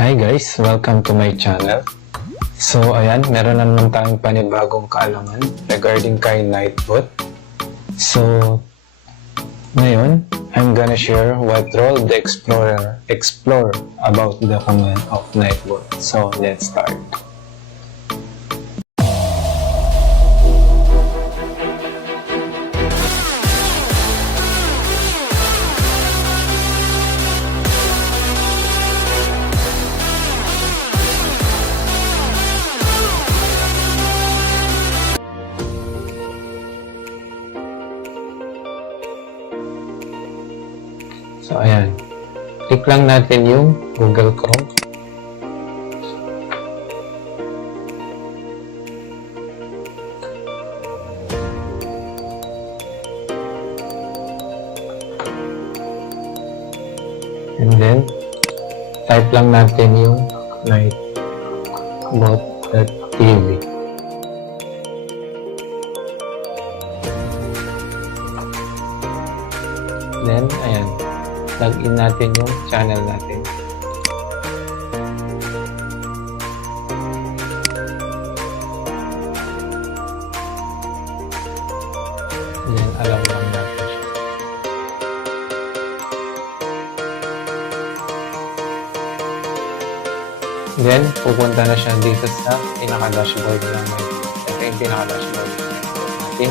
Hi guys! Welcome to my channel. So ayan, meron na naman tayong panibagong kaalaman regarding kay Nightbot. So ngayon, I'm gonna share what role the Explorer explore about the command of Nightbot. So let's start. So ayan, click lang natin yung Google Chrome. And then, type lang natin yung nightbot.tv. Then, ayan. Log in natin yung channel natin. Then, allow lang natin siya. Then, pupunta na siya dito sa pinaka-dashboard ng Nightbot. Ito yung pinaka-dashboard ng Nightbot natin.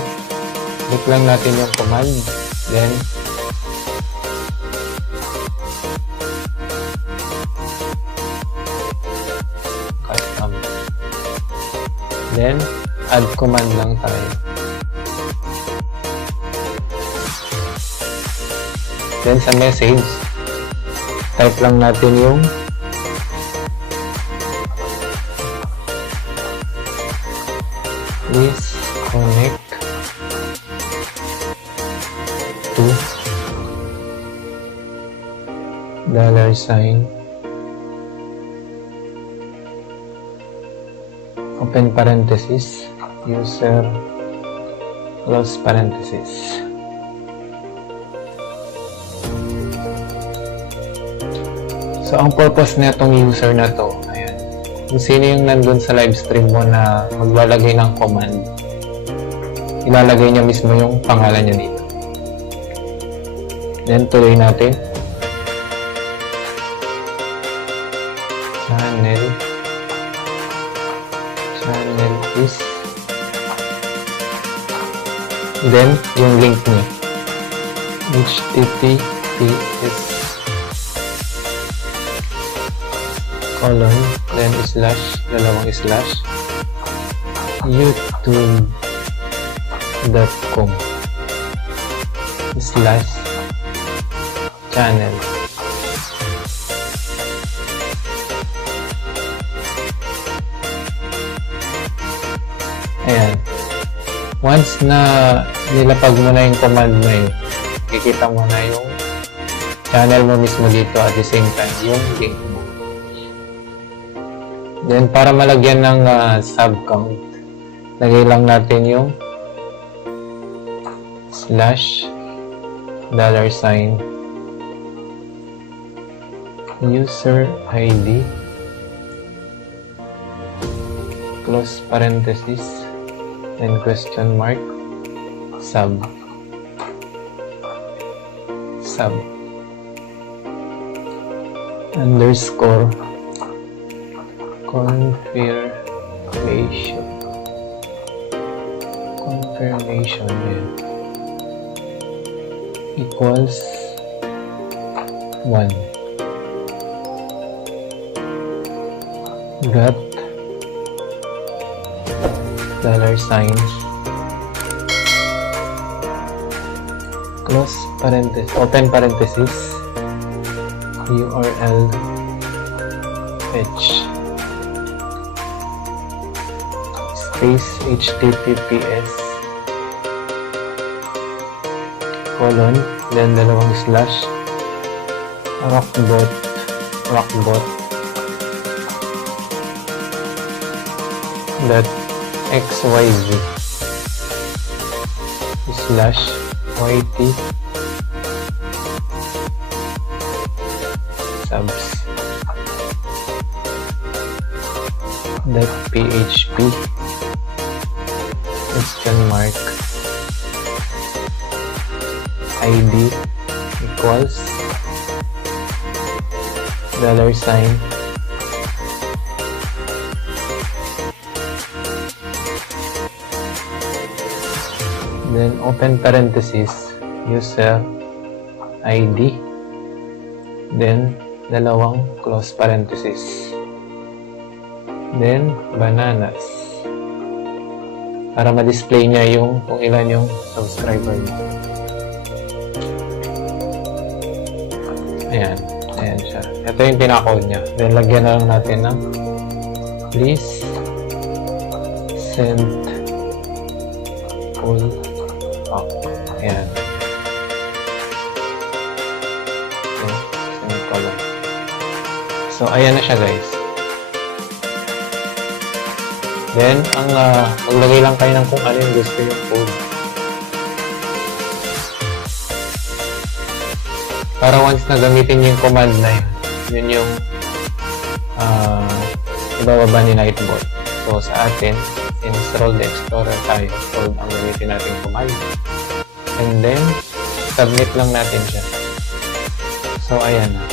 Click lang natin yung command. Then, then, add command lang tayo. Then, sa message, type lang natin yung please connect to $, open parenthesis, user, close parenthesis. So, ang purpose na itong user na to, ayan, kung sino yung nandun sa live stream mo na maglalagay ng command, ilalagay niya mismo yung pangalan niya dito. Then, tuloy natin. Channel is, then yung link niya, https:// youtube.com/channel. Ayan. Once na nilapag mo na yung command na yun, kikita mo na yung channel mo mismo dito at the same time yung link mo. Then, para malagyan ng sub count, lagay lang natin yung / $user ID close parenthesis and question mark sub underscore confirmation yeah, equals 1 got $, close parenthesis, open parenthesis, URL fetch space https:// then dalawang slash rockbot .xyz /yt subs. index.php question mark id equals $sign then open parenthesis user ID then dalawang close parenthesis then bananas para ma-display niya yung kung ilan yung subscriber niya. Ayan siya. Ito yung pinaka-code niya. Then lagyan na lang natin ng please send all up. Ayan. So, ayan na siya guys. Then, maglagay lang kayo ng kung ano yung gusto yung code. Para once na gamitin yung command na yun yung ibababa ni Nightbot. So, sa atin, install the Explorer tayo. So, ang gamitin natin command. And then, submit lang natin siya. So, ayan na.